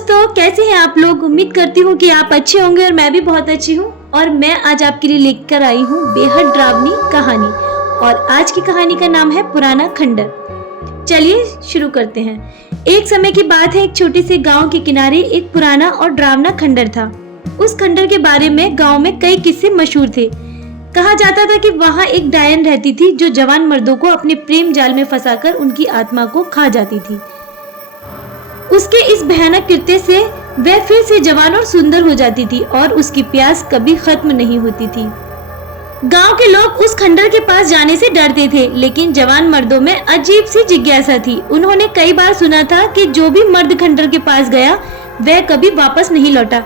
दोस्तों, कैसे हैं आप लोग। उम्मीद करती हूँ कि आप अच्छे होंगे और मैं भी बहुत अच्छी हूँ। और मैं आज आपके लिए लेकर आई हूँ बेहद डरावनी कहानी। और आज की कहानी का नाम है पुराना खंडर। चलिए शुरू करते हैं। एक समय की बात है, एक छोटे से गांव के किनारे एक पुराना और डरावना खंडर था। उस खंडर के बारे में गांव में कई किस्से मशहूर थे। कहा जाता था कि वहाँ एक डायन रहती थी जो जवान मर्दों को अपने प्रेम जाल में फंसाकर उनकी आत्मा को खा जाती थी। उसके इस भयानक कृत्य से वह फिर से जवान और सुंदर हो जाती थी और उसकी प्यास कभी खत्म नहीं होती थी। गांव के लोग उस खंडर के पास जाने से डरते थे, लेकिन जवान मर्दों में अजीब सी जिज्ञासा थी। उन्होंने कई बार सुना था कि जो भी मर्द खंडर के पास गया वह कभी वापस नहीं लौटा।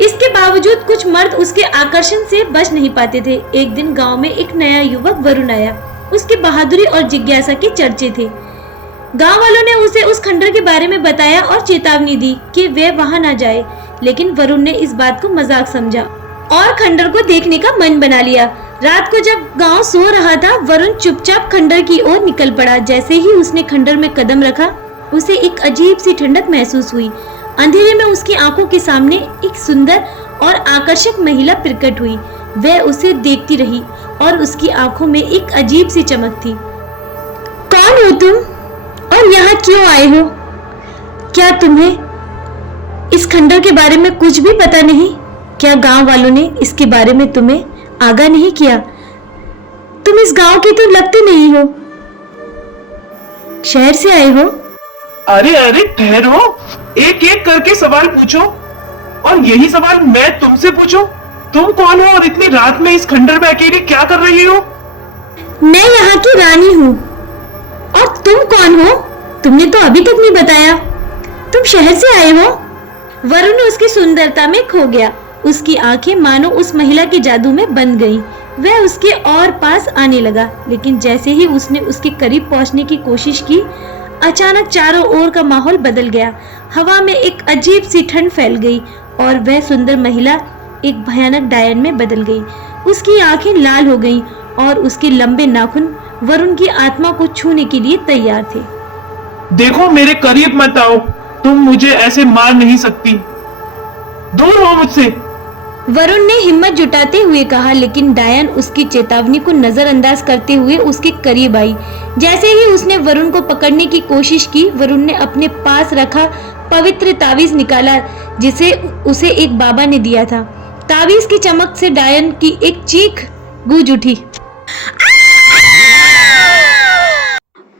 इसके बावजूद कुछ मर्द उसके आकर्षण से बच नहीं पाते थे। एक दिन गांव में एक नया युवक वरुण आया। उसकी बहादुरी और जिज्ञासा के चर्चे थे। गांव वालों ने उसे उस खंडर के बारे में बताया और चेतावनी दी कि वह वहां न जाए, लेकिन वरुण ने इस बात को मजाक समझा और खंडर को देखने का मन बना लिया। रात को जब गांव सो रहा था, वरुण चुपचाप खंडर की ओर निकल पड़ा। जैसे ही उसने खंडर में कदम रखा, उसे एक अजीब सी ठंडक महसूस हुई। अंधेरे में उसकी आंखों के सामने एक सुंदर और आकर्षक महिला प्रकट हुई। वह उसे देखती रही और उसकी आंखों में एक अजीब सी चमक थी। कौन हो तुम और यहाँ क्यों आए हो? क्या तुम्हें इस खंडर के बारे में कुछ भी पता नहीं? क्या गांव वालों ने इसके बारे में तुम्हें आगाह नहीं किया? तुम इस गांव के तो लगते नहीं हो। शहर से आए हो? अरे अरे ठहरो, एक एक करके सवाल पूछो। और यही सवाल मैं तुमसे पूछूं? तुम कौन हो और इतनी रात में इस खंडर में अकेली क्या कर रही हो? मैं यहाँ की रानी हूँ। और तुम कौन हो? तुमने तो अभी तक नहीं बताया। तुम शहर से आए हो? वरुण उसकी सुंदरता में खो गया। उसकी आंखें मानो उस महिला के जादू में बंद गईं। वह उसके और पास आने लगा, लेकिन जैसे ही उसने उसके करीब पहुंचने की कोशिश की, अचानक चारों ओर का माहौल बदल गया। हवा में एक अजीब सी ठंड फैल गई और वह सुंदर महिला एक भयानक डायन में बदल गई। उसकी आंखें लाल हो गईं और उसके लंबे नाखून वरुण की आत्मा को छूने के लिए तैयार थे। देखो, मेरे करीब मत आओ, तुम मुझे ऐसे मार नहीं सकती, दूर हो मुझसे। वरुण ने हिम्मत जुटाते हुए कहा, लेकिन डायन उसकी चेतावनी को नजरअंदाज करते हुए उसके करीब आई। जैसे ही उसने वरुण को पकड़ने की कोशिश की, वरुण ने अपने पास रखा पवित्र तावीज निकाला, जिसे उसे एक बाबा ने दिया था। तावीज की चमक से डायन की एक चीख गूंज उठी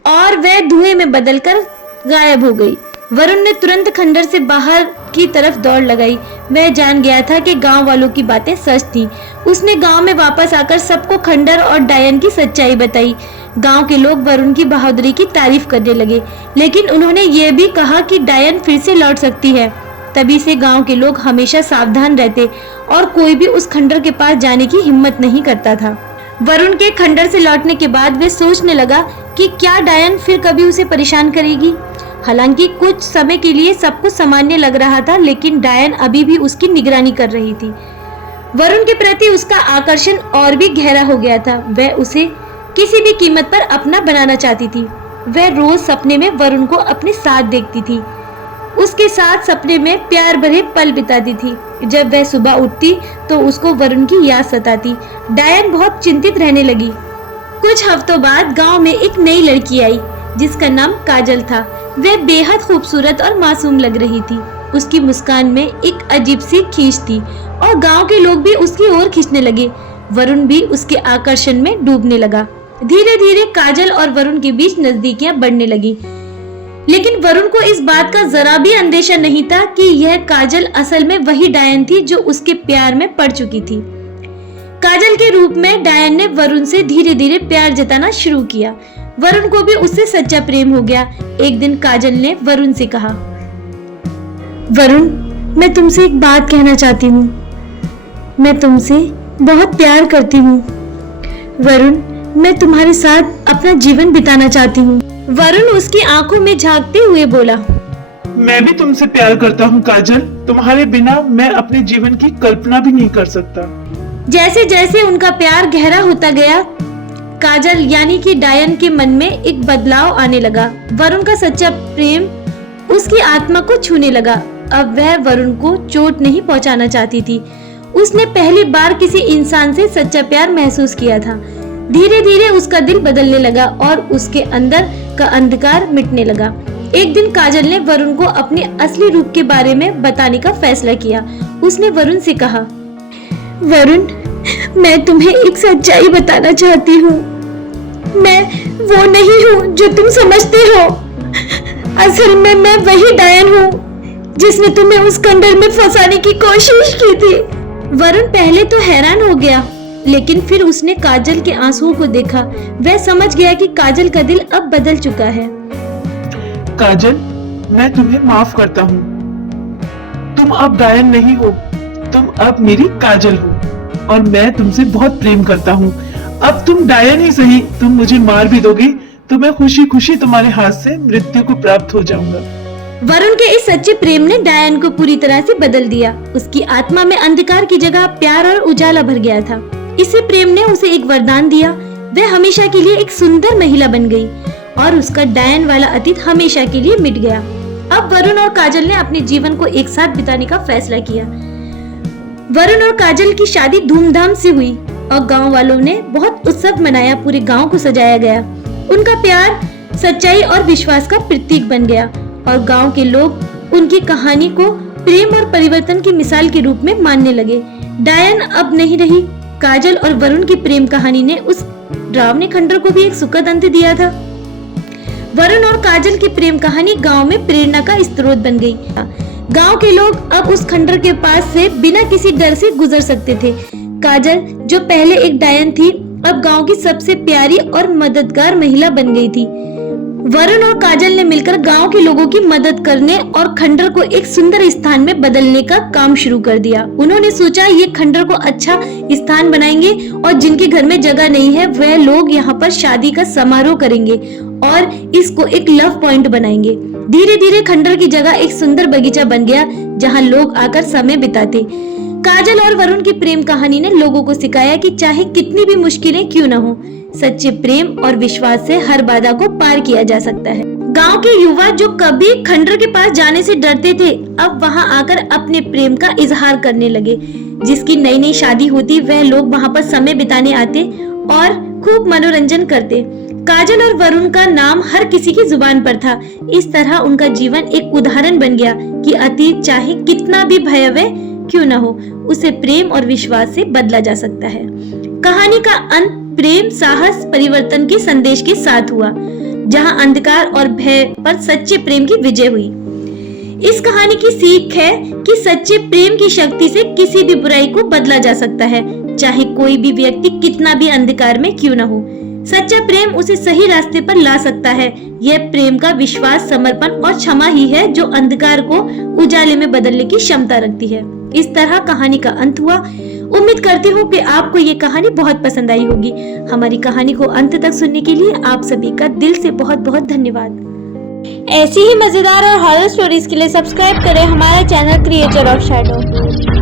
और वह धुएं में बदलकर गायब हो गई। वरुण ने तुरंत खंडर से बाहर की तरफ दौड़ लगाई। वह जान गया था कि गांव वालों की बातें सच थीं। उसने गांव में वापस आकर सबको खंडर और डायन की सच्चाई बताई। गांव के लोग वरुण की बहादुरी की तारीफ करने लगे, लेकिन उन्होंने ये भी कहा कि डायन फिर से लौट सकती है। तभी से गांव के लोग हमेशा सावधान रहते और कोई भी उस खंडर के पास जाने की हिम्मत नहीं करता था। वरुण के खंडर से लौटने के बाद वह सोचने लगा कि क्या डायन फिर कभी उसे परेशान करेगी। हालांकि कुछ समय के लिए सब कुछ सामान्य लग रहा था, लेकिन डायन अभी भी उसकी निगरानी कर रही थी। वरुण के प्रति उसका आकर्षण और भी गहरा हो गया था। वह उसे किसी भी कीमत पर अपना बनाना चाहती थी। वह रोज सपने में वरुण को अपने साथ देखती थी, उसके साथ सपने में प्यार भरे पल बिताती थी। जब वह सुबह उठती तो उसको वरुण की याद सताती। डायन बहुत चिंतित रहने लगी। कुछ हफ्तों बाद गांव में एक नई लड़की आई, जिसका नाम काजल था। वह बेहद खूबसूरत और मासूम लग रही थी। उसकी मुस्कान में एक अजीब सी खींच थी और गांव के लोग भी उसकी ओर खींचने लगे। वरुण भी उसके आकर्षण में डूबने लगा। धीरे धीरे काजल और वरुण के बीच नजदीकियां बढ़ने लगी, लेकिन वरुण को इस बात का जरा भी अंदेशा नहीं था कि यह काजल असल में वही डायन थी जो उसके प्यार में पड़ चुकी थी। काजल के रूप में डायन ने वरुण से धीरे धीरे प्यार जताना शुरू किया। वरुण को भी उससे सच्चा प्रेम हो गया। एक दिन काजल ने वरुण से कहा, वरुण, मैं तुमसे एक बात कहना चाहती हूँ। मैं तुमसे बहुत प्यार करती हूँ। वरुण, मैं तुम्हारे साथ अपना जीवन बिताना चाहती हूँ। वरुण उसकी आंखों में झांकते हुए बोला, मैं भी तुमसे प्यार करता हूँ काजल। तुम्हारे बिना मैं अपने जीवन की कल्पना भी नहीं कर सकता। जैसे जैसे उनका प्यार गहरा होता गया, काजल यानी कि डायन के मन में एक बदलाव आने लगा। वरुण का सच्चा प्रेम उसकी आत्मा को छूने लगा। अब वह वरुण को चोट नहीं पहुंचाना चाहती थी। उसने पहली बार किसी इंसान से सच्चा प्यार महसूस किया था। धीरे धीरे उसका दिल बदलने लगा और उसके अंदर का अंधकार मिटने लगा। एक दिन काजल ने वरुण को अपने असली रूप के बारे में बताने का फैसला किया। उसने वरुण से कहा, वरुण, मैं तुम्हें एक सच्चाई बताना चाहती हूँ। मैं वो नहीं हूँ जो तुम समझते हो। असल में मैं वही डायन हूँ जिसने तुम्हें उस खंडर में फंसाने की कोशिश की थी। वरुण पहले तो हैरान हो गया, लेकिन फिर उसने काजल के आंसुओं को देखा। वह समझ गया कि काजल का दिल अब बदल चुका है। काजल, मैं तुम्हें माफ करता हूँ। तुम अब डायन नहीं हो, तुम अब मेरी काजल हो और मैं तुमसे बहुत प्रेम करता हूँ। अब तुम डायन ही सही, तुम मुझे मार भी दोगे तो मैं खुशी खुशी तुम्हारे हाथ से मृत्यु को प्राप्त हो जाऊंगा। वरुण के इस सच्चे प्रेम ने डायन को पूरी तरह से बदल दिया। उसकी आत्मा में अंधकार की जगह प्यार और उजाला भर गया था। इसी प्रेम ने उसे एक वरदान दिया। वह हमेशा के लिए एक सुंदर महिला बन गई और उसका डायन वाला अतीत हमेशा के लिए मिट गया। अब वरुण और काजल ने अपने जीवन को एक साथ बिताने का फैसला किया। वरुण और काजल की शादी धूमधाम से हुई और गांव वालों ने बहुत उत्सव मनाया। पूरे गांव को सजाया गया। उनका प्यार सच्चाई और विश्वास का प्रतीक बन गया और गांव के लोग उनकी कहानी को प्रेम और परिवर्तन की मिसाल के रूप में मानने लगे। डायन अब नहीं रही। काजल और वरुण की प्रेम कहानी ने उस डरावने खंडर को भी एक सुखद अंत दिया था। वरुण और काजल की प्रेम कहानी गांव में प्रेरणा का स्रोत बन गई। गांव के लोग अब उस खंडर के पास से बिना किसी डर से गुजर सकते थे। काजल, जो पहले एक डायन थी, अब गांव की सबसे प्यारी और मददगार महिला बन गई थी। वरुण और काजल ने मिलकर गांव के लोगों की मदद करने और खंडर को एक सुंदर स्थान में बदलने का काम शुरू कर दिया। उन्होंने सोचा ये खंडर को अच्छा स्थान बनाएंगे और जिनके घर में जगह नहीं है वह लोग यहाँ पर शादी का समारोह करेंगे और इसको एक लव पॉइंट बनाएंगे। धीरे धीरे खंडर की जगह एक सुंदर बगीचा बन गया जहाँ लोग आकर समय बिताते। काजल और वरुण की प्रेम कहानी ने लोगों को सिखाया कि चाहे कितनी भी मुश्किलें क्यों न हो, सच्चे प्रेम और विश्वास से हर बाधा को पार किया जा सकता है। गांव के युवा जो कभी खंडर के पास जाने से डरते थे, अब वहां आकर अपने प्रेम का इजहार करने लगे। जिसकी नई नई शादी होती वह लोग वहां पर समय बिताने आते और खूब मनोरंजन करते। काजल और वरुण का नाम हर किसी की जुबान पर था। इस तरह उनका जीवन एक उदाहरण बन गया कि अतीत चाहे कितना भी भयावह क्यों न हो, उसे प्रेम और विश्वास से बदला जा सकता है। कहानी का अंत प्रेम, साहस, परिवर्तन के संदेश के साथ हुआ, जहां अंधकार और भय पर सच्चे प्रेम की विजय हुई। इस कहानी की सीख है कि सच्चे प्रेम की शक्ति से किसी भी बुराई को बदला जा सकता है, चाहे कोई भी व्यक्ति कितना भी अंधकार में क्यों न हो। सच्चा प्रेम उसे सही रास्ते पर ला सकता है। यह प्रेम का विश्वास, समर्पण और क्षमा ही है जो अंधकार को उजाले में बदलने की क्षमता रखती है। इस तरह कहानी का अंत हुआ। उम्मीद करती हूँ कि आपको ये कहानी बहुत पसंद आई होगी। हमारी कहानी को अंत तक सुनने के लिए आप सभी का दिल से बहुत बहुत धन्यवाद। ऐसी ही मजेदार और हॉरर स्टोरीज के लिए सब्सक्राइब करें हमारा चैनल क्रिएटर ऑफ शैडो।